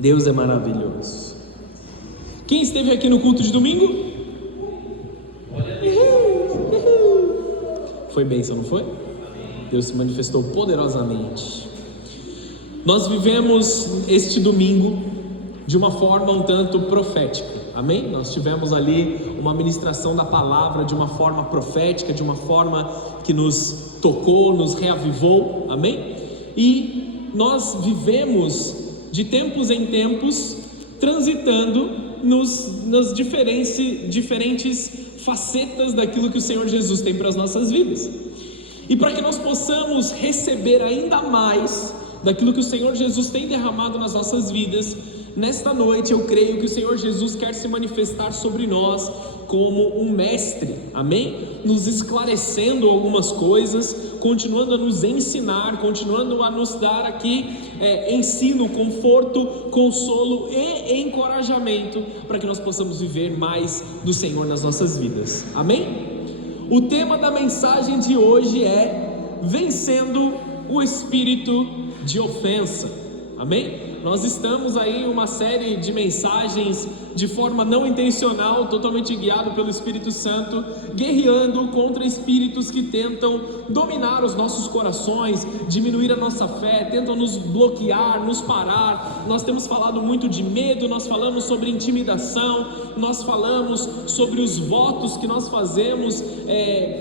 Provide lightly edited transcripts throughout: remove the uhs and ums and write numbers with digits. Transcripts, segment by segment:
Deus é maravilhoso. Quem esteve aqui no culto de domingo? Foi bênção, não foi? Deus se manifestou poderosamente. Nós vivemos este domingo de uma forma um tanto profética, amém? Nós tivemos ali uma ministração da palavra de uma forma profética, de uma forma que nos tocou, nos reavivou, amém? E nós vivemos de tempos em tempos transitando nas diferentes facetas daquilo que o Senhor Jesus tem para as nossas vidas. E para que nós possamos receber ainda mais daquilo que o Senhor Jesus tem derramado nas nossas vidas, nesta noite eu creio que o Senhor Jesus quer se manifestar sobre nós como um mestre, amém? Nos esclarecendo algumas coisas, continuando a nos ensinar, continuando a nos dar aqui ensino, conforto, consolo e encorajamento, para que nós possamos viver mais do Senhor nas nossas vidas, amém? O tema da mensagem de hoje é vencendo o espírito de ofensa, amém? Nós estamos aí em uma série de mensagens de forma não intencional, totalmente guiado pelo Espírito Santo, guerreando contra espíritos que tentam dominar os nossos corações, diminuir a nossa fé, tentam nos bloquear, nos parar. Nós temos falado muito de medo, nós falamos sobre intimidação, nós falamos sobre os votos que nós fazemos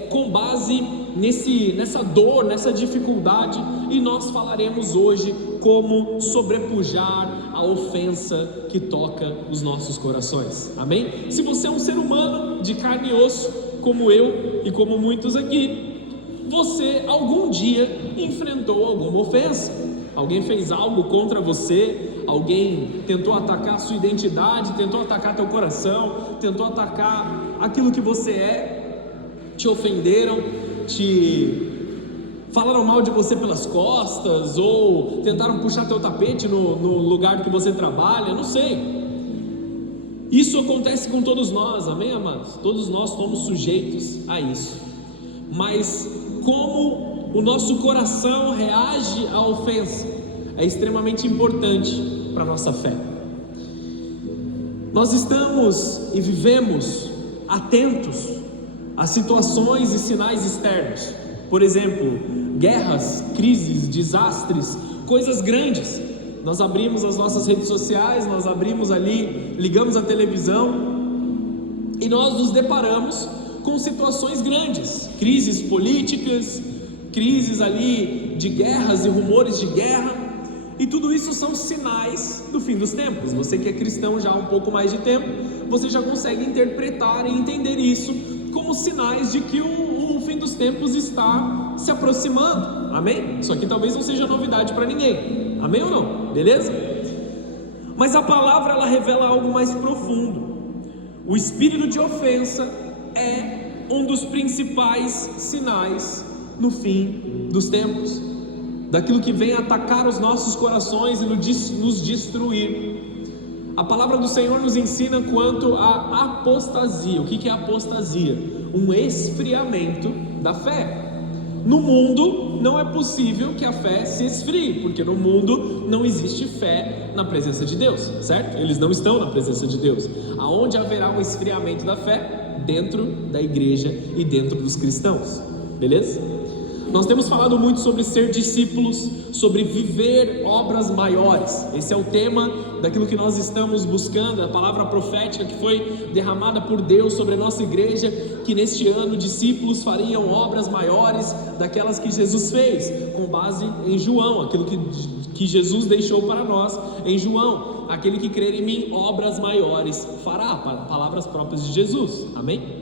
com base nessa dor, nessa dificuldade, e nós falaremos hoje como sobrepujar a ofensa que toca os nossos corações, amém? Se você é um ser humano de carne e osso, como eu e como muitos aqui, você algum dia enfrentou alguma ofensa. Alguém fez algo contra você, alguém tentou atacar a sua identidade, tentou atacar teu coração, tentou atacar aquilo que você é, te ofenderam, te falaram mal de você pelas costas, ou tentaram puxar teu tapete no lugar que você trabalha, não sei. Isso acontece com todos nós, amém, amados? Todos nós somos sujeitos a isso. Mas como o nosso coração reage à ofensa é extremamente importante para a nossa fé. Nós estamos e vivemos atentos a situações e sinais externos. Por exemplo, guerras, crises, desastres, coisas grandes. Nós abrimos as nossas redes sociais, nós abrimos ali, ligamos a televisão e nós nos deparamos com situações grandes, crises políticas, crises ali de guerras e rumores de guerra, e tudo isso são sinais do fim dos tempos. Você que é cristão já há um pouco mais de tempo, você já consegue interpretar e entender isso como sinais de que o fim dos tempos está se aproximando, amém? Isso aqui talvez não seja novidade para ninguém, amém ou não? Beleza? Mas a palavra ela revela algo mais profundo. O espírito de ofensa é um dos principais sinais no fim dos tempos, daquilo que vem atacar os nossos corações e nos destruir. A palavra do Senhor nos ensina quanto à apostasia. O que é apostasia? Um esfriamento da fé. No mundo não é possível que a fé se esfrie, porque no mundo não existe fé na presença de Deus, certo? Eles não estão na presença de Deus. Aonde haverá um esfriamento da fé? Dentro da igreja e dentro dos cristãos, beleza? Nós temos falado muito sobre ser discípulos, sobre viver obras maiores. Esse é o tema daquilo que nós estamos buscando, a palavra profética que foi derramada por Deus sobre a nossa igreja, que neste ano discípulos fariam obras maiores daquelas que Jesus fez, com base em João, aquilo que Jesus deixou para nós em João: aquele que crer em mim, obras maiores fará, palavras próprias de Jesus, amém?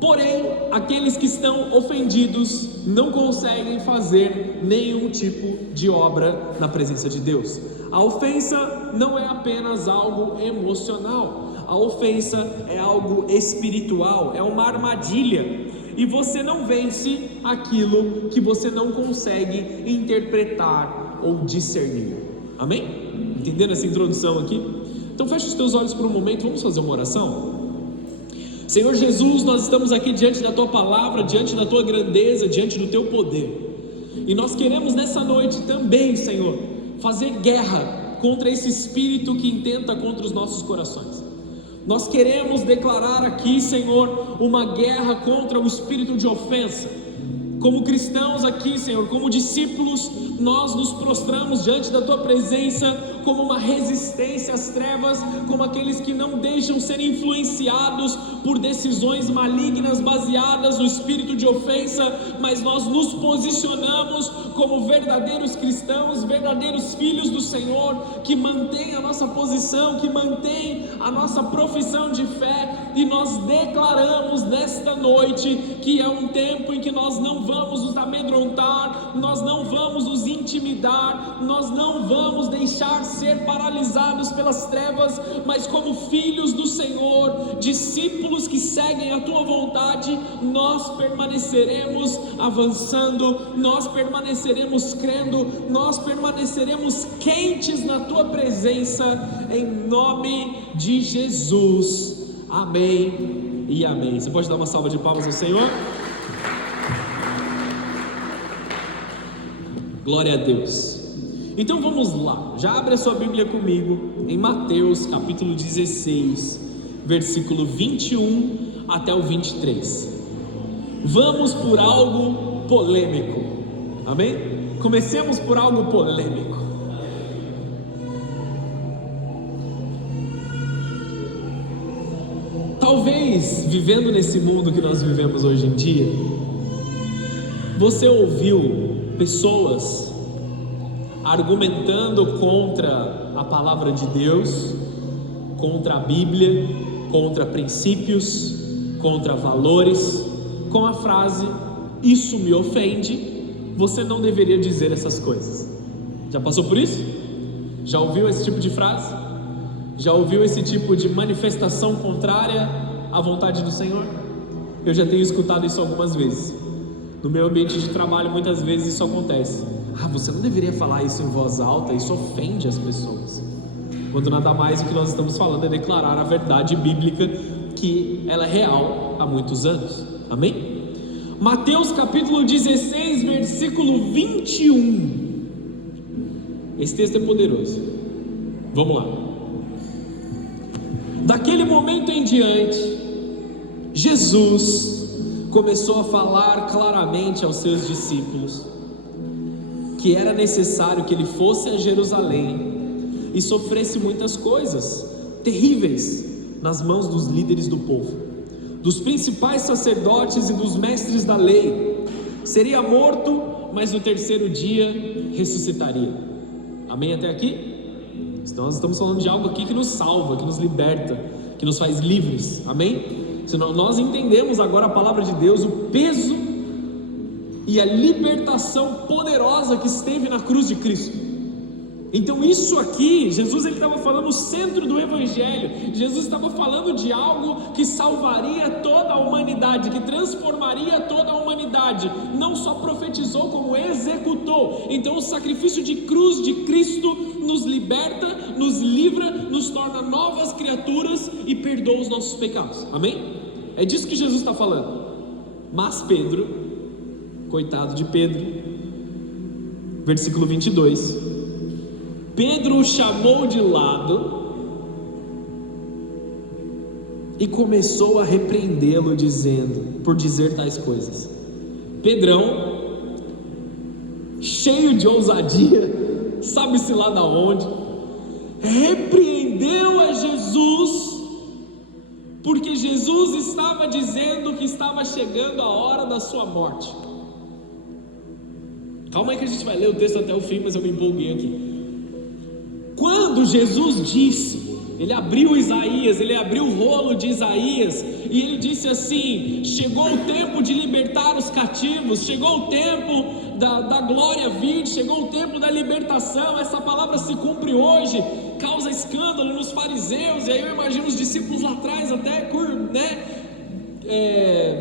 Porém, aqueles que estão ofendidos não conseguem fazer nenhum tipo de obra na presença de Deus. A ofensa não é apenas algo emocional, a ofensa é algo espiritual, é uma armadilha, e você não vence aquilo que você não consegue interpretar ou discernir, amém? Entenderam essa introdução aqui? Então feche os teus olhos por um momento, vamos fazer uma oração? Senhor Jesus, nós estamos aqui diante da Tua palavra, diante da Tua grandeza, diante do Teu poder, e nós queremos nessa noite também, Senhor, fazer guerra contra esse espírito que intenta contra os nossos corações. Nós queremos declarar aqui, Senhor, uma guerra contra o espírito de ofensa. Como cristãos aqui, Senhor, como discípulos, nós nos prostramos diante da Tua presença como uma resistência às trevas, como aqueles que não deixam ser influenciados por decisões malignas baseadas no espírito de ofensa, mas nós nos posicionamos como verdadeiros cristãos, verdadeiros filhos do Senhor, que mantém a nossa posição, que mantém a nossa profissão de fé, e nós declaramos nesta noite que é um tempo em que nós não vamos nos amedrontar, nós não vamos nos intimidar, nós não vamos deixar ser paralisados pelas trevas, mas como filhos do Senhor, discípulos que seguem a Tua vontade, nós permaneceremos avançando, nós permaneceremos crendo, nós permaneceremos quentes na Tua presença, em nome de Jesus, amém e amém. Você pode dar uma salva de palmas ao Senhor? Glória a Deus. Então vamos lá, já abre a sua Bíblia comigo em Mateus capítulo 16, versículo 21 até o 23. Vamos por algo polêmico, amém? Comecemos por algo polêmico. Talvez, vivendo nesse mundo que nós vivemos hoje em dia, você ouviu pessoas argumentando contra a palavra de Deus, contra a Bíblia, contra princípios, contra valores, com a frase: isso me ofende, você não deveria dizer essas coisas. Já passou por isso? Já ouviu esse tipo de frase? Já ouviu esse tipo de manifestação contrária à vontade do Senhor? Eu já tenho escutado isso algumas vezes. No meu ambiente de trabalho, muitas vezes isso acontece. Você não deveria falar isso em voz alta, isso ofende as pessoas. Quando nada mais o que nós estamos falando é declarar a verdade bíblica, que ela é real há muitos anos, amém? Mateus capítulo 16, versículo 21. Esse texto é poderoso. Vamos lá. Daquele momento em diante, Jesus começou a falar claramente aos seus discípulos que era necessário que ele fosse a Jerusalém e sofresse muitas coisas terríveis nas mãos dos líderes do povo, dos principais sacerdotes e dos mestres da lei. Seria morto, mas no terceiro dia ressuscitaria. Amém até aqui? Então nós estamos falando de algo aqui que nos salva, que nos liberta, que nos faz livres. Amém? Senão nós entendemos agora a palavra de Deus, o peso e a libertação poderosa que esteve na cruz de Cristo. Então isso aqui, Jesus ele estava falando o centro do Evangelho. Jesus estava falando de algo que salvaria toda a humanidade, que transformaria toda a humanidade. Não só profetizou, como executou. Então o sacrifício de cruz de Cristo nos liberta, nos livra, nos torna novas criaturas e perdoa os nossos pecados. Amém? É disso que Jesus está falando. Mas Pedro, coitado de Pedro, versículo 22, Pedro o chamou de lado e começou a repreendê-lo, por dizer tais coisas. Pedrão, cheio de ousadia, sabe-se lá da onde, repreendeu a Jesus, porque Jesus estava dizendo que estava chegando a hora da sua morte. Calma aí que a gente vai ler o texto até o fim, mas eu me empolguei aqui. Quando Jesus disse, ele abriu Isaías, ele abriu o rolo de Isaías, e ele disse assim: chegou o tempo de libertar os cativos, chegou o tempo da glória vir, chegou o tempo da libertação. Essa palavra se cumpre hoje, causa escândalo nos fariseus, e aí eu imagino os discípulos lá atrás até,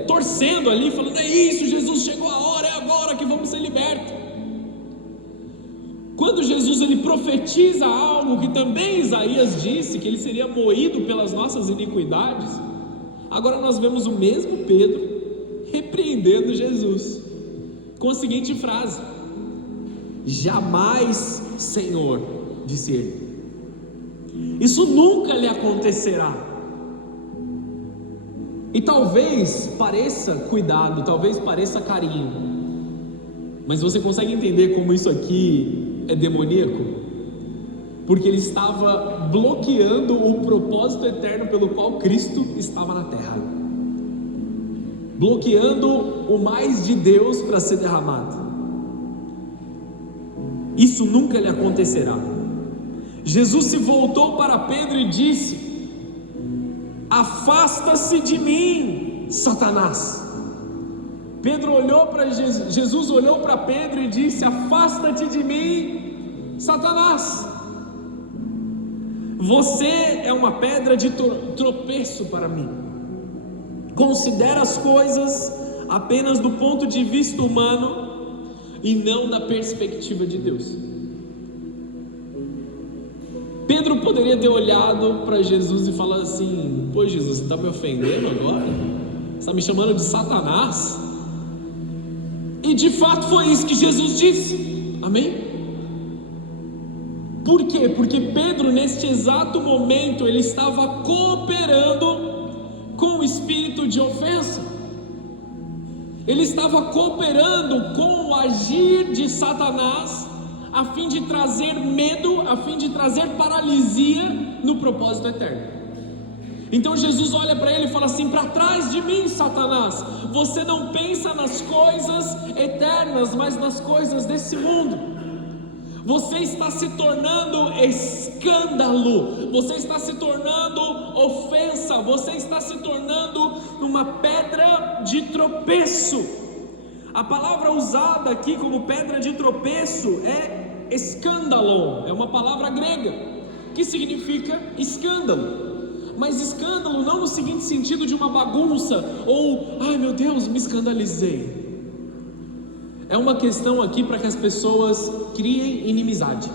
torcendo ali, falando: é isso, Jesus chegou a hora, é agora que vamos ser libertos. Quando Jesus ele profetiza algo que também Isaías disse, que ele seria moído pelas nossas iniquidades, agora nós vemos o mesmo Pedro repreendendo Jesus com a seguinte frase: jamais, Senhor, disse ele. Isso nunca lhe acontecerá. E talvez pareça cuidado, talvez pareça carinho, mas você consegue entender como isso aqui é demoníaco? Porque ele estava bloqueando o propósito eterno pelo qual Cristo estava na terra, bloqueando o mais de Deus para ser derramado. Isso nunca lhe acontecerá. Jesus se voltou para Pedro e disse: afasta-se de mim, Satanás. Pedro olhou para Jesus olhou para Pedro e disse: afasta-te de mim, Satanás. Você é uma pedra de tropeço para mim. Considera as coisas apenas do ponto de vista humano e não da perspectiva de Deus. Pedro poderia ter olhado para Jesus e falado assim: pô, Jesus, você está me ofendendo agora? Você está me chamando de Satanás? E de fato foi isso que Jesus disse, amém? Por quê? Porque Pedro, neste exato momento, ele estava cooperando com o espírito de ofensa. Ele estava cooperando com o agir de Satanás, a fim de trazer medo, a fim de trazer paralisia no propósito eterno. Então Jesus olha para ele e fala assim: para trás de mim, Satanás, você não pensa nas coisas eternas, mas nas coisas desse mundo. Você está se tornando escândalo, você está se tornando ofensa, você está se tornando uma pedra de tropeço. A palavra usada aqui como pedra de tropeço é escândalo, é uma palavra grega que significa escândalo. Mas escândalo não no seguinte sentido de uma bagunça ou, ai meu Deus, me escandalizei. É uma questão aqui para que as pessoas criem inimizade.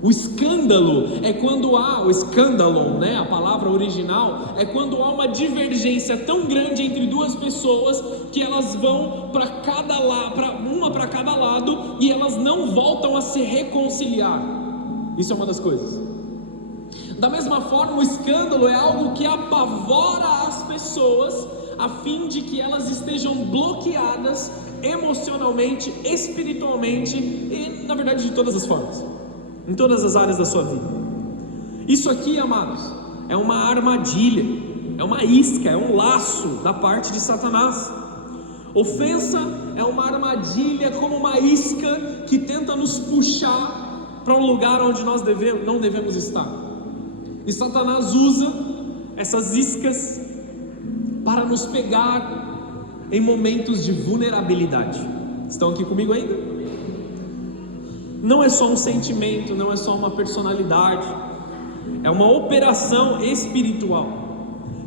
O escândalo é quando há, o escândalo, né, a palavra original, é quando há uma divergência tão grande entre duas pessoas que elas vão para cada lado, uma para cada lado, e elas não voltam a se reconciliar. Isso é uma das coisas. Da mesma forma, o escândalo é algo que apavora as pessoas, a fim de que elas estejam bloqueadas emocionalmente, espiritualmente e, na verdade, de todas as formas, em todas as áreas da sua vida. Isso aqui, amados, é uma armadilha, é uma isca, é um laço da parte de Satanás. Ofensa é uma armadilha, como uma isca que tenta nos puxar para um lugar onde nós não devemos estar. E Satanás usa essas iscas para nos pegar em momentos de vulnerabilidade. Estão aqui comigo ainda? Não é só um sentimento, não é só uma personalidade, é uma operação espiritual.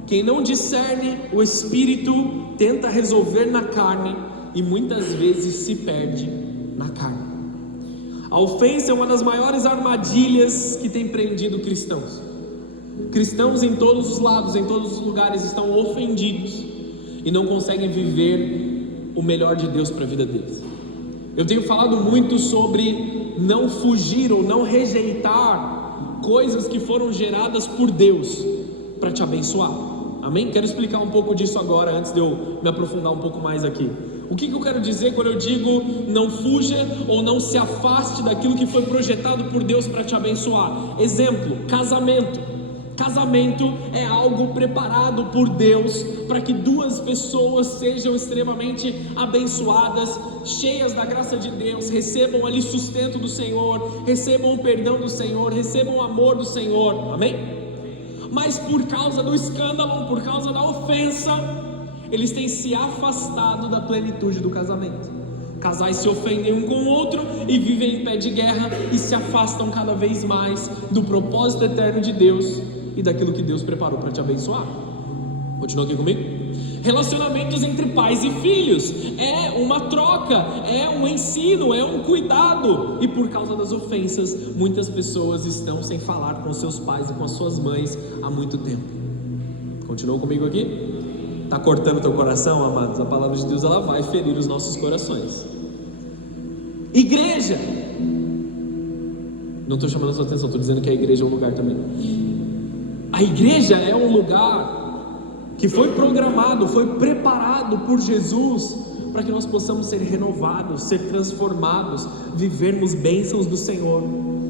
Quem não discerne o espírito tenta resolver na carne e muitas vezes se perde na carne. A ofensa é uma das maiores armadilhas que tem prendido cristãos. Cristãos em todos os lados, em todos os lugares estão ofendidos e não conseguem viver o melhor de Deus para a vida deles. Eu tenho falado muito sobre não fugir ou não rejeitar coisas que foram geradas por Deus para te abençoar, amém? Quero explicar um pouco disso agora, antes de eu me aprofundar um pouco mais aqui. O que eu quero dizer quando eu digo não fuja ou não se afaste daquilo que foi projetado por Deus para te abençoar? Exemplo, casamento. Casamento é algo preparado por Deus para que duas pessoas sejam extremamente abençoadas, cheias da graça de Deus, recebam ali sustento do Senhor, recebam o perdão do Senhor, recebam o amor do Senhor, amém? Mas por causa do escândalo, por causa da ofensa, eles têm se afastado da plenitude do casamento. Casais se ofendem um com o outro e vivem em pé de guerra e se afastam cada vez mais do propósito eterno de Deus e daquilo que Deus preparou para te abençoar. Continua aqui comigo? Relacionamentos entre pais e filhos é uma troca, é um ensino, é um cuidado. E por causa das ofensas, muitas pessoas estão sem falar com seus pais e com as suas mães há muito tempo. Continua comigo aqui? Está cortando teu coração, amados? A palavra de Deus, ela vai ferir os nossos corações. Igreja. Não estou chamando a sua atenção, estou dizendo que a igreja é um lugar também. A igreja é um lugar que foi programado, foi preparado por Jesus para que nós possamos ser renovados, ser transformados, vivermos bênçãos do Senhor.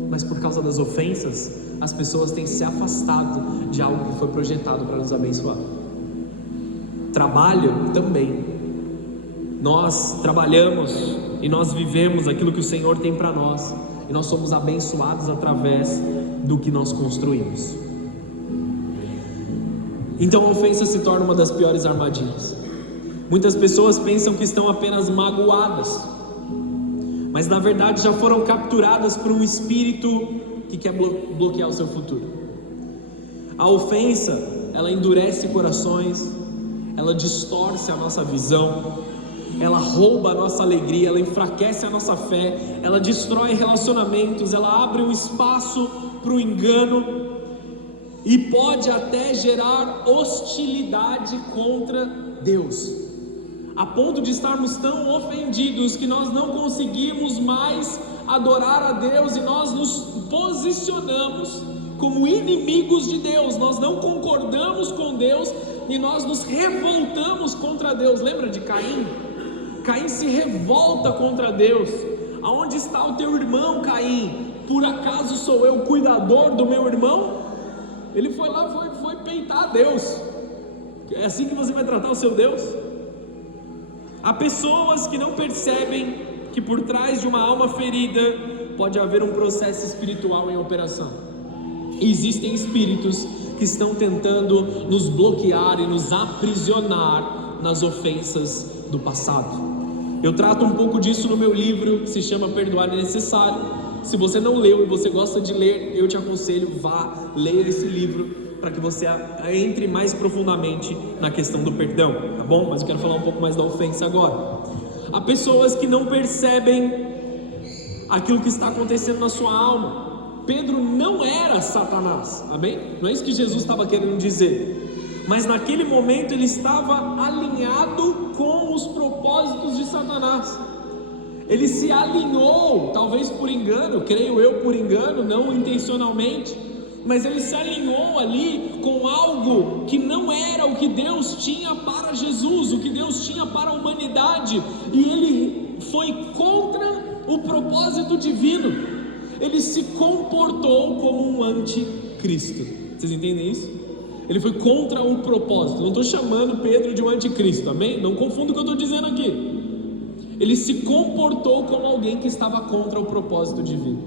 Mas por causa das ofensas, as pessoas têm se afastado de algo que foi projetado para nos abençoar. Trabalho também. Nós trabalhamos e nós vivemos aquilo que o Senhor tem para nós, e nós somos abençoados através do que nós construímos. Então a ofensa se torna uma das piores armadilhas. Muitas pessoas pensam que estão apenas magoadas, mas na verdade já foram capturadas por um espírito que quer bloquear o seu futuro. A ofensa, ela endurece corações, ela distorce a nossa visão, ela rouba a nossa alegria, ela enfraquece a nossa fé, ela destrói relacionamentos, ela abre um espaço para o engano e pode até gerar hostilidade contra Deus, a ponto de estarmos tão ofendidos que nós não conseguimos mais adorar a Deus e nós nos posicionamos como inimigos de Deus. Nós não concordamos com Deus e nós nos revoltamos contra Deus. Lembra de Caim? Caim se revolta contra Deus. Aonde está o teu irmão, Caim? Por acaso sou eu o cuidador do meu irmão? Ele foi lá, foi peitar Deus. É assim que você vai tratar o seu Deus? Há pessoas que não percebem que por trás de uma alma ferida pode haver um processo espiritual em operação. E existem espíritos que estão tentando nos bloquear e nos aprisionar nas ofensas do passado. Eu trato um pouco disso no meu livro, que se chama Perdoar é Necessário. Se você não leu e você gosta de ler, eu te aconselho, vá ler esse livro para que você entre mais profundamente na questão do perdão, tá bom? Mas eu quero falar um pouco mais da ofensa agora. Há pessoas que não percebem aquilo que está acontecendo na sua alma. Pedro não era Satanás, amém? Não é isso que Jesus estava querendo dizer, mas naquele momento ele estava alinhado com os propósitos de Satanás. Ele se alinhou, talvez por engano, creio eu por engano, não intencionalmente, mas ele se alinhou ali com algo que não era o que Deus tinha para Jesus, o que Deus tinha para a humanidade, e ele foi contra o propósito divino. Ele se comportou como um anticristo. Vocês entendem isso? Ele foi contra o propósito. Não estou chamando Pedro de um anticristo, amém? Não confunda o que eu estou dizendo aqui. Ele se comportou como alguém que estava contra o propósito divino.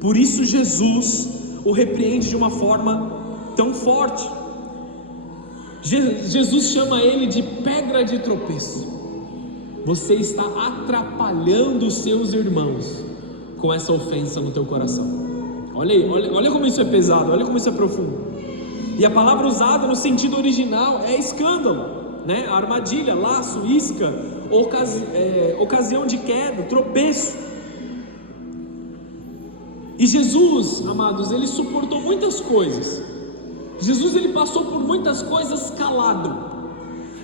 Por isso Jesus o repreende de uma forma tão forte. Jesus chama ele de pedra de tropeço. Você está atrapalhando os seus irmãos com essa ofensa no teu coração. Olha aí, olha como isso é pesado, olha como isso é profundo. E a palavra usada no sentido original é escândalo, né? Armadilha, laço, isca, ocasião de queda, tropeço. E Jesus, amados, ele suportou muitas coisas. Jesus, ele passou por muitas coisas calado.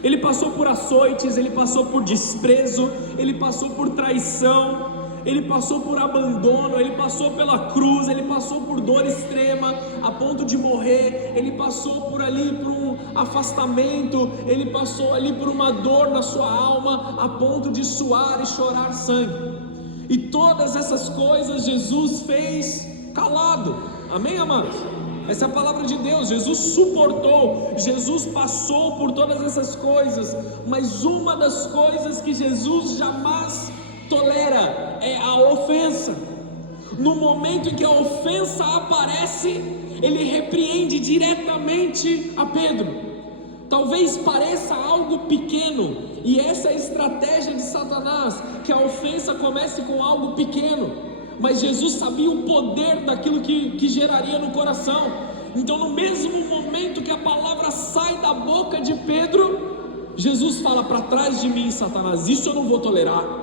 Ele passou por açoites, ele passou por desprezo, ele passou por traição, ele passou por abandono, ele passou pela cruz, ele passou por dor extrema, a ponto de morrer, ele passou por um afastamento, ele passou ali por uma dor na sua alma, a ponto de suar e chorar sangue. E todas essas coisas Jesus fez calado, amém, amados? Essa é a palavra de Deus. Jesus suportou, Jesus passou por todas essas coisas, mas uma das coisas que Jesus jamais tolera é a ofensa. No momento em que a ofensa aparece, ele repreende diretamente a Pedro. Talvez pareça algo pequeno, e essa é a estratégia de Satanás, que a ofensa comece com algo pequeno, mas Jesus sabia o poder daquilo que geraria no coração. Então no mesmo momento que a palavra sai da boca de Pedro, Jesus fala: para trás de mim, Satanás, isso eu não vou tolerar.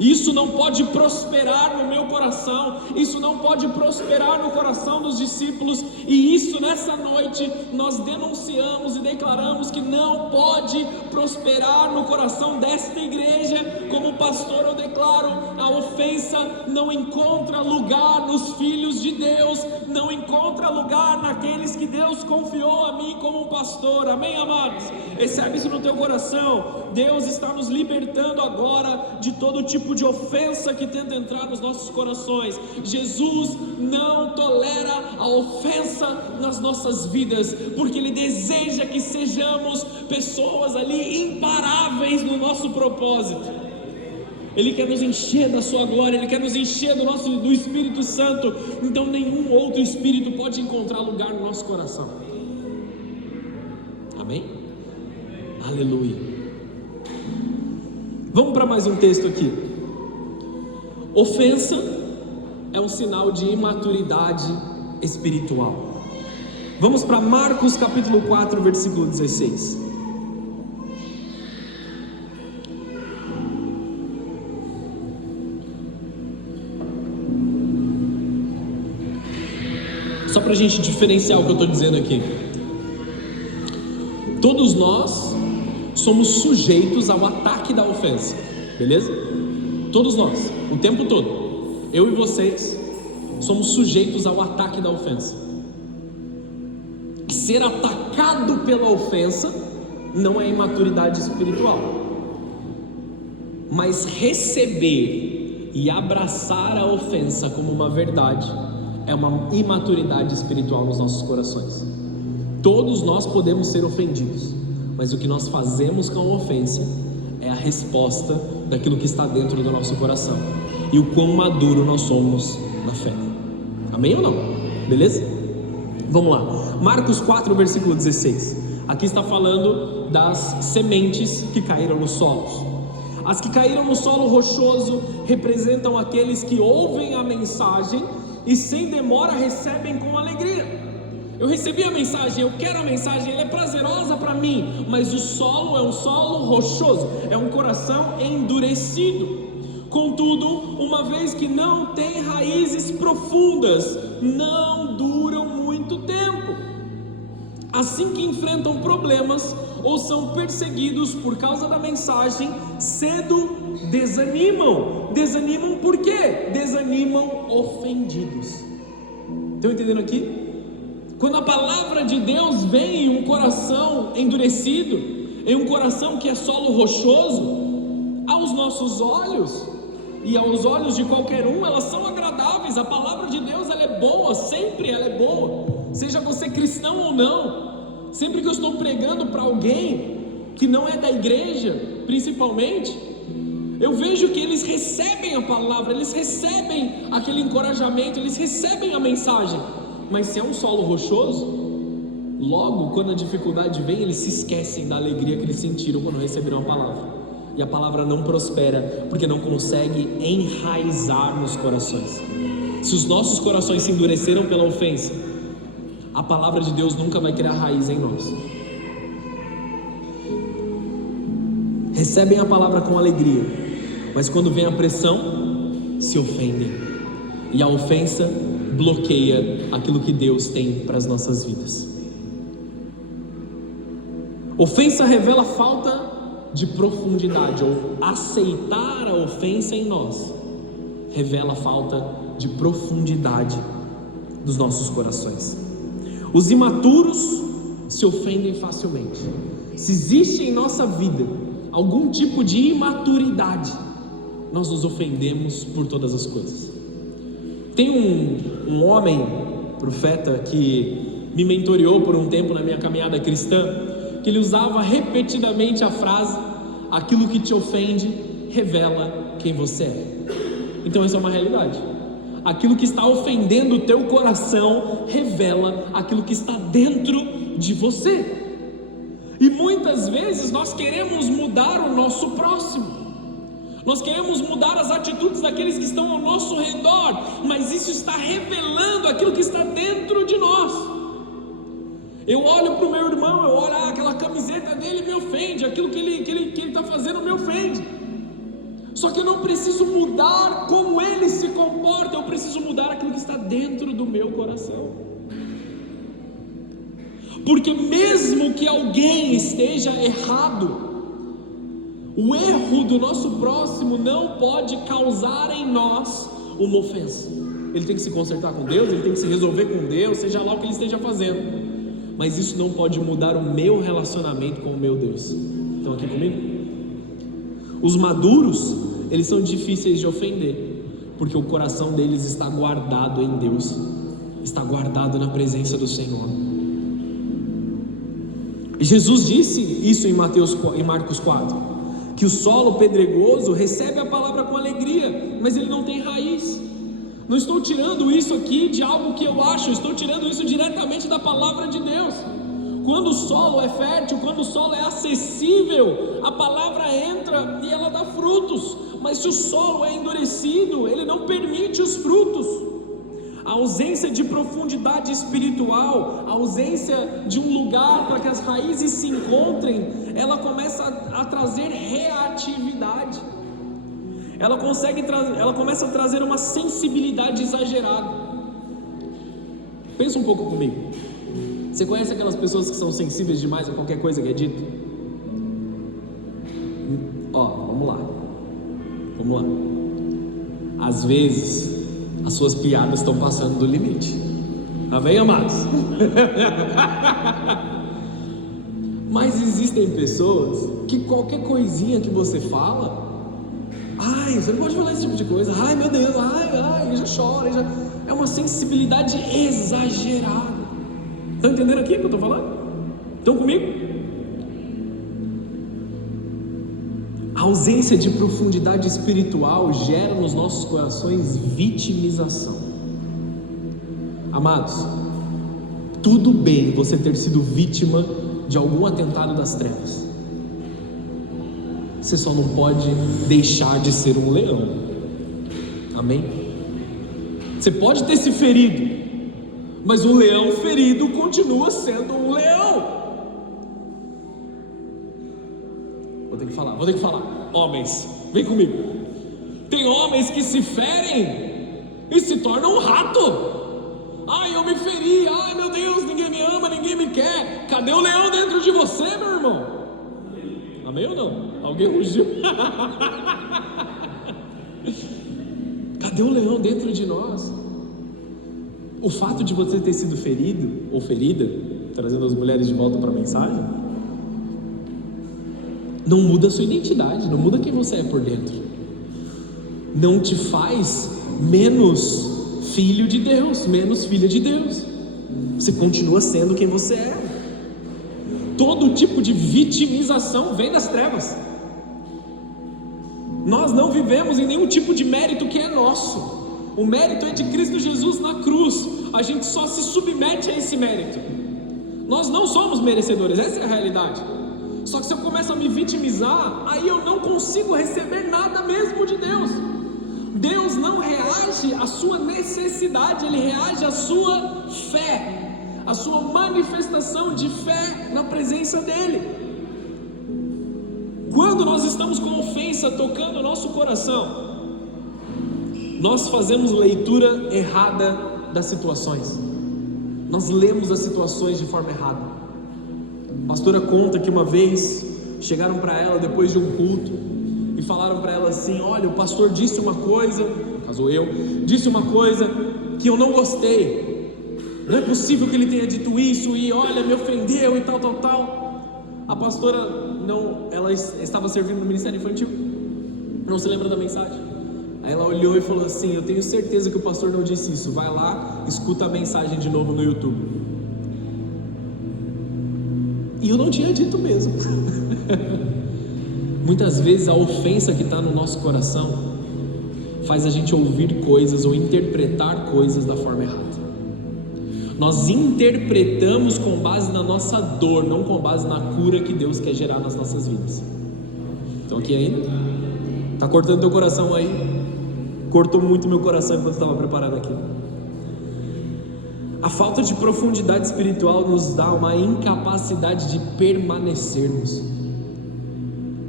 Isso não pode prosperar no meu coração, isso não pode prosperar no coração dos discípulos, e isso nessa noite nós denunciamos e declaramos que não pode prosperar no coração desta igreja. Como pastor eu declaro, a ofensa não encontra lugar nos filhos de Deus, não encontra lugar naqueles que Deus confiou a mim como um pastor. Amém, amados? Recebe isso no teu coração. Deus está nos libertando agora de todo tipo de ofensa que tenta entrar nos nossos corações. Jesus não tolera a ofensa nas nossas vidas, porque Ele deseja que sejamos pessoas ali imparáveis no nosso propósito. Ele quer nos encher da sua glória, Ele quer nos encher do Espírito Santo. Então nenhum outro Espírito pode encontrar lugar no nosso coração. Amém? Aleluia. Vamos para mais um texto aqui. Ofensa é um sinal de imaturidade espiritual. Vamos para Marcos capítulo 4, versículo 16. Só para a gente diferenciar o que eu estou dizendo aqui. Todos nós somos sujeitos ao ataque da ofensa, beleza? Todos nós, o tempo todo. Eu e vocês somos sujeitos ao ataque da ofensa. Ser atacado pela ofensa não é imaturidade espiritual, mas receber e abraçar a ofensa como uma verdade é uma imaturidade espiritual nos nossos corações. Todos nós podemos ser ofendidos, mas o que nós fazemos com a ofensa é a resposta daquilo que está dentro do nosso coração e o quão maduro nós somos na fé. Amém ou não? Beleza? Vamos lá. Marcos 4, versículo 16. Aqui está falando das sementes que caíram nos solos. As que caíram no solo rochoso representam aqueles que ouvem a mensagem e sem demora recebem com alegria. Eu recebi a mensagem, eu quero a mensagem, ela é prazerosa para mim, mas o solo é um solo rochoso, é um coração endurecido. Contudo, uma vez que não tem raízes profundas, não duram muito tempo. Assim que enfrentam problemas ou são perseguidos por causa da mensagem, cedo desanimam. Desanimam por quê? Desanimam ofendidos. Estão entendendo aqui? Quando a palavra de Deus vem em um coração endurecido, em um coração que é solo rochoso, aos nossos olhos e aos olhos de qualquer um, elas são agradáveis. A palavra de Deus, ela é boa, sempre ela é boa, seja você cristão ou não. Sempre que eu estou pregando para alguém que não é da igreja, principalmente, eu vejo que eles recebem a palavra, eles recebem aquele encorajamento, eles recebem a mensagem. Mas se é um solo rochoso, logo quando a dificuldade vem, eles se esquecem da alegria que eles sentiram quando receberam a palavra. E a palavra não prospera, porque não consegue enraizar nos corações. Se os nossos corações se endureceram pela ofensa, a palavra de Deus nunca vai criar raiz em nós. Recebem a palavra com alegria, mas quando vem a pressão, se ofendem. E a ofensa bloqueia aquilo que Deus tem para as nossas vidas. Ofensa revela falta de profundidade, ou aceitar a ofensa em nós revela falta de profundidade dos nossos corações. Os imaturos se ofendem facilmente. Se existe em nossa vida algum tipo de imaturidade, nós nos ofendemos por todas as coisas. Tem um homem, profeta, que me mentoreou por um tempo na minha caminhada cristã, que ele usava repetidamente a frase: aquilo que te ofende revela quem você é. Então essa é uma realidade. Aquilo que está ofendendo o teu coração revela aquilo que está dentro de você. E muitas vezes nós queremos mudar o nosso próximo, nós queremos mudar as atitudes daqueles que estão ao nosso redor, mas isso está revelando aquilo que está dentro de nós. Eu olho para o meu irmão, eu olho, aquela camiseta dele me ofende, aquilo que ele está fazendo me ofende. Só que eu não preciso mudar como ele se comporta, eu preciso mudar aquilo que está dentro do meu coração. Porque mesmo que alguém esteja errado, o erro do nosso próximo não pode causar em nós uma ofensa. Ele tem que se consertar com Deus, ele tem que se resolver com Deus, seja lá o que ele esteja fazendo. Mas isso não pode mudar o meu relacionamento com o meu Deus. Estão aqui comigo? Os maduros, eles são difíceis de ofender, porque o coração deles está guardado em Deus, está guardado na presença do Senhor. Jesus disse isso em Marcos 4, que o solo pedregoso recebe a palavra com alegria, mas ele não tem raiz. Não estou tirando isso aqui de algo que eu acho, estou tirando isso diretamente da palavra de Deus. Quando o solo é fértil, quando o solo é acessível, a palavra entra e ela dá frutos. Mas se o solo é endurecido, ele não permite os frutos. A ausência de profundidade espiritual, a ausência de um lugar para que as raízes se encontrem, ela começa a trazer reatividade. Ela começa a trazer uma sensibilidade exagerada. Pensa um pouco comigo. Você conhece aquelas pessoas que são sensíveis demais a qualquer coisa que é dito? Vamos lá. Às vezes as suas piadas estão passando do limite. Tá bem, amados? Mas existem pessoas que qualquer coisinha que você fala, você não pode falar esse tipo de coisa, meu Deus, já chora, é uma sensibilidade exagerada. Estão entendendo aqui o que eu estou falando? Estão comigo? A ausência de profundidade espiritual gera nos nossos corações vitimização. Amados, tudo bem você ter sido vítima de algum atentado das trevas, você só não pode deixar de ser um leão. Amém? Você pode ter se ferido, mas um leão ferido continua sendo um leão. Vou ter que falar. Homens, vem comigo. Tem homens que se ferem e se tornam um rato. Eu me feri, meu Deus, ninguém me ama, ninguém me quer. Cadê o leão dentro de você, meu irmão? Amém ou não? Alguém rugiu? Cadê o leão dentro de nós? O fato de você ter sido ferido ou ferida, trazendo as mulheres de volta para a mensagem, não muda a sua identidade, não muda quem você é por dentro, não te faz menos filho de Deus, menos filha de Deus. Você continua sendo quem você é. Todo tipo de vitimização vem das trevas. Nós não vivemos em nenhum tipo de mérito que é nosso. O mérito é de Cristo Jesus na cruz. A gente só se submete a esse mérito. Nós não somos merecedores, essa é a realidade. Só que se eu começo a me vitimizar, aí eu não consigo receber nada mesmo de Deus. Deus não reage à sua necessidade, Ele reage à sua fé, a sua manifestação de fé na presença dEle. Quando nós estamos com ofensa tocando o nosso coração, nós fazemos leitura errada das situações. Nós lemos as situações de forma errada. A pastora conta que uma vez chegaram para ela depois de um culto e falaram para ela assim: olha, o pastor disse uma coisa, no caso disse uma coisa que eu não gostei. Não é possível que ele tenha dito isso e olha, me ofendeu e tal. A pastora ela estava servindo no ministério infantil, não se lembra da mensagem. Aí ela olhou e falou assim: eu tenho certeza que o pastor não disse isso, vai lá, escuta a mensagem de novo no YouTube. E eu não tinha dito mesmo. Muitas vezes a ofensa que está no nosso coração faz a gente ouvir coisas ou interpretar coisas da forma errada. Nós interpretamos com base na nossa dor, não com base na cura que Deus quer gerar nas nossas vidas. Estão aqui ainda? Está cortando teu coração aí? Cortou muito meu coração enquanto estava preparando aqui. A falta de profundidade espiritual nos dá uma incapacidade de permanecermos,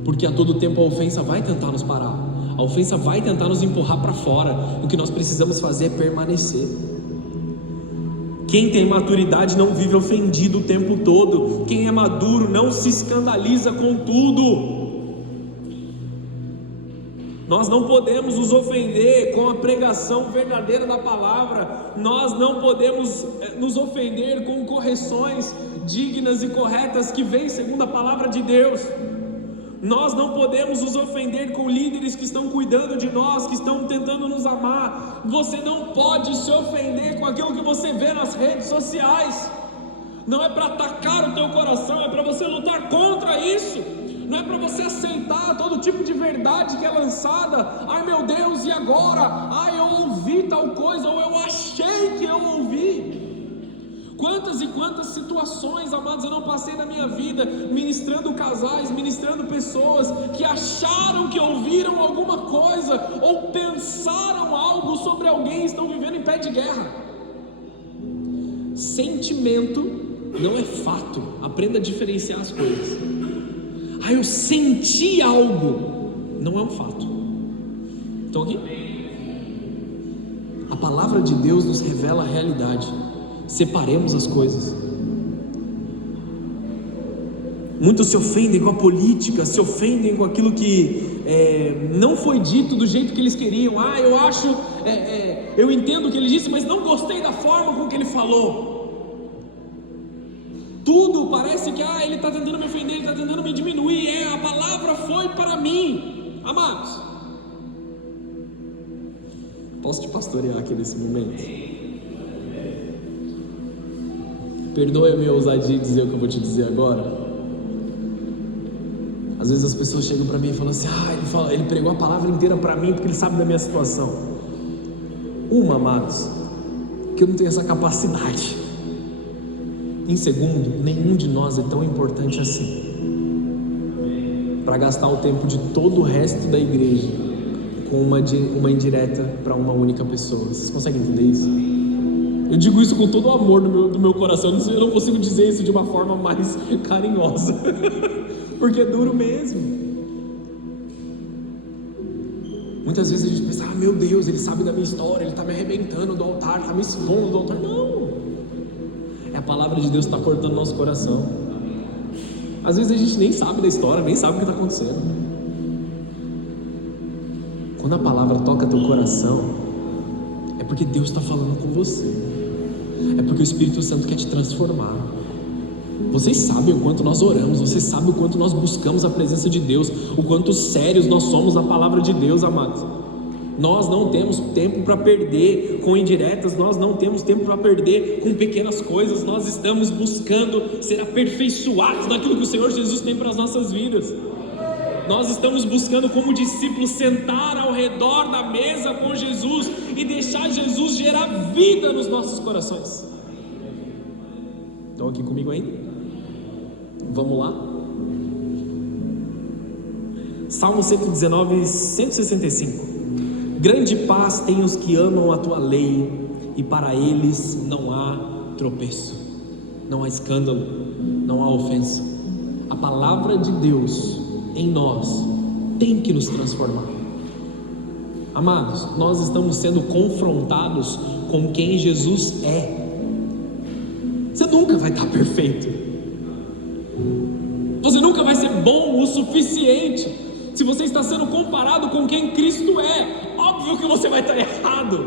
porque a todo tempo a ofensa vai tentar nos parar. A ofensa vai tentar nos empurrar para fora. O que nós precisamos fazer é permanecer. Quem tem maturidade não vive ofendido o tempo todo. Quem é maduro não se escandaliza com tudo. Nós não podemos nos ofender com a pregação verdadeira da palavra. Nós não podemos nos ofender com correções dignas e corretas que vêm segundo a palavra de Deus. Nós não podemos nos ofender com líderes que estão cuidando de nós, que estão tentando nos amar. Você não pode se ofender com aquilo que você vê nas redes sociais. Não é para atacar o teu coração, é para você lutar contra isso. Não é para você aceitar todo tipo de verdade que é lançada. Ai meu Deus, e agora? Ai, eu ouvi tal coisa, ou eu achei que eu ouvi. Quantas e quantas situações, amados, eu não passei na minha vida ministrando casais, ministrando pessoas que acharam que ouviram alguma coisa ou pensaram algo sobre alguém e estão vivendo em pé de guerra. Sentimento não é fato. Aprenda a diferenciar as coisas. Ah, eu senti algo, não é um fato. Estão aqui? A palavra de Deus nos revela a realidade. Separemos as coisas. Muitos se ofendem com a política, se ofendem com aquilo que não foi dito do jeito que eles queriam. Ah, eu acho, eu entendo o que ele disse, mas não gostei da forma com que ele falou. Tudo parece que ele está tentando me ofender, ele está tentando me diminuir. A palavra foi para mim. Amados, posso te pastorear aqui nesse momento? Perdoe a minha ousadia de dizer o que eu vou te dizer agora. Às vezes as pessoas chegam para mim e falam assim: ele pregou a palavra inteira para mim porque ele sabe da minha situação. Amados, que eu não tenho essa capacidade. Em segundo, nenhum de nós é tão importante assim para gastar o tempo de todo o resto da igreja com uma indireta para uma única pessoa. Vocês conseguem entender isso? Eu digo isso com todo o amor do meu coração. Eu não consigo dizer isso de uma forma mais carinhosa porque é duro mesmo. Muitas vezes a gente pensa: meu Deus, ele sabe da minha história, ele está me arrebentando do altar, está me expondo do altar. Não, é a palavra de Deus que está cortando nosso coração. Às vezes a gente nem sabe da história, nem sabe o que está acontecendo. Quando a palavra toca teu coração, é porque Deus está falando com você. É porque o Espírito Santo quer te transformar. Vocês sabem o quanto nós oramos, vocês sabem o quanto nós buscamos a presença de Deus, o quanto sérios nós somos na palavra de Deus, amados. Nós não temos tempo para perder com indiretas, nós não temos tempo para perder com pequenas coisas. Nós estamos buscando ser aperfeiçoados naquilo que o Senhor Jesus tem para as nossas vidas. Nós estamos buscando, como discípulos, sentar ao redor da mesa com Jesus e deixar Jesus gerar vida nos nossos corações. Estão aqui comigo ainda? Vamos lá? Salmo 119, 165. Grande paz tem os que amam a tua lei, e para eles não há tropeço, não há escândalo, não há ofensa. A palavra de Deus em nós tem que nos transformar. Amados, nós estamos sendo confrontados com quem Jesus é. Você nunca vai estar perfeito, você nunca vai ser bom o suficiente. Se você está sendo comparado com quem Cristo é, óbvio que você vai estar errado.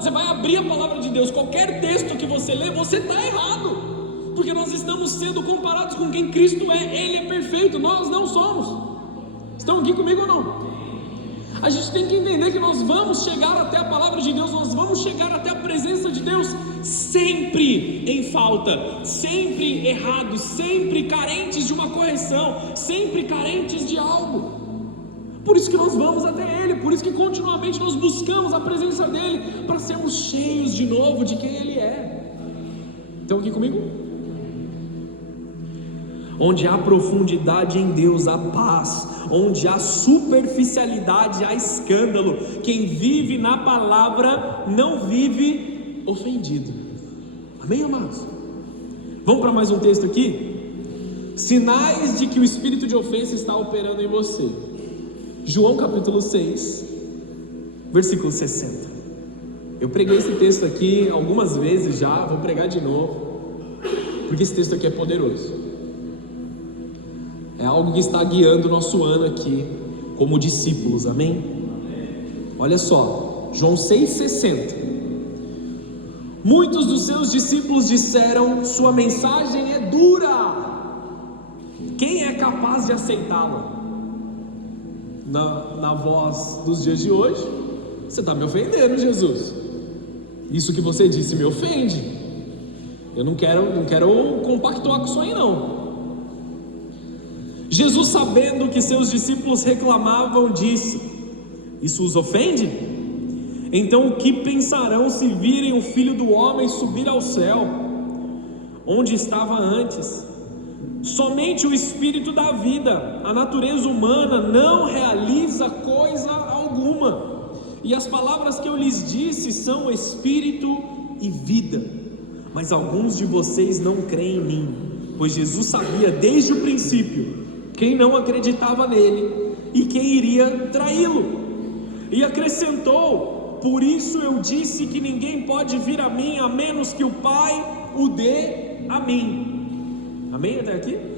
Você vai abrir a palavra de Deus, qualquer texto que você lê, você está errado, porque nós estamos sendo comparados com quem Cristo é. Ele é perfeito, nós não somos. Estão aqui comigo ou não? A gente tem que entender que nós vamos chegar até a palavra de Deus, nós vamos chegar até a presença de Deus sempre em falta, sempre errados, sempre carentes de uma correção, sempre carentes de algo. Por isso que nós vamos até Ele, por isso que continuamente nós buscamos a presença dEle, para sermos cheios de novo de quem Ele é. Estão aqui comigo? Onde há profundidade em Deus, há paz. Onde há superficialidade, há escândalo. Quem vive na palavra não vive ofendido. Amém, amados? Vamos para mais um texto aqui? Sinais de que o espírito de ofensa está operando em você. João capítulo 6, versículo 60. Eu preguei esse texto aqui algumas vezes já, vou pregar de novo, porque esse texto aqui é poderoso. É algo que está guiando o nosso ano aqui, como discípulos, amém? Olha só, João 6,60. Muitos dos seus discípulos disseram: sua mensagem é dura. Quem é capaz de aceitá-la? Na voz dos dias de hoje: você está me ofendendo, Jesus. Isso que você disse me ofende. Eu não quero compactuar com isso aí não. Jesus, sabendo que seus discípulos reclamavam, disse: isso os ofende? Então o que pensarão se virem o Filho do Homem subir ao céu, onde estava antes? Somente o Espírito da vida, a natureza humana, não realiza coisa alguma. E as palavras que eu lhes disse são Espírito e vida. Mas alguns de vocês não creem em mim, pois Jesus sabia desde o princípio quem não acreditava nele e quem iria traí-lo. E acrescentou: por isso eu disse que ninguém pode vir a mim a menos que o Pai o dê a mim. Amém até aqui?